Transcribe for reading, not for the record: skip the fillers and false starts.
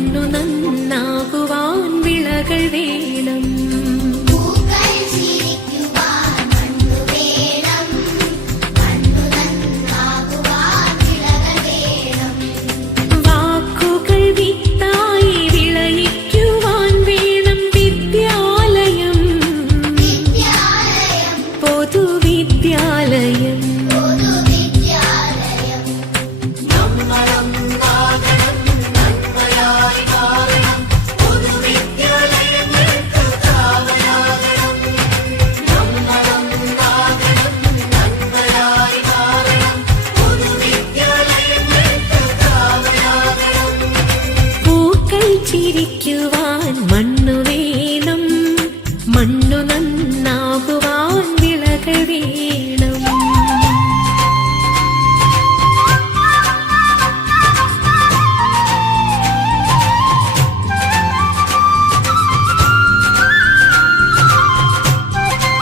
മണ്ണു നന്നാകുവാൻ വിളകൾ വേണം. വാക്കുകൾ വിത്തായി വിളയിക്കുവാൻ വേണം വിദ്യാലയം, പൊതുവിദ്യാലയം. ചിരിക്കുവാൻ മണ്ണു വേണം, മണ്ണു നന്നാകുവാൻ വിളകൾ വേണം.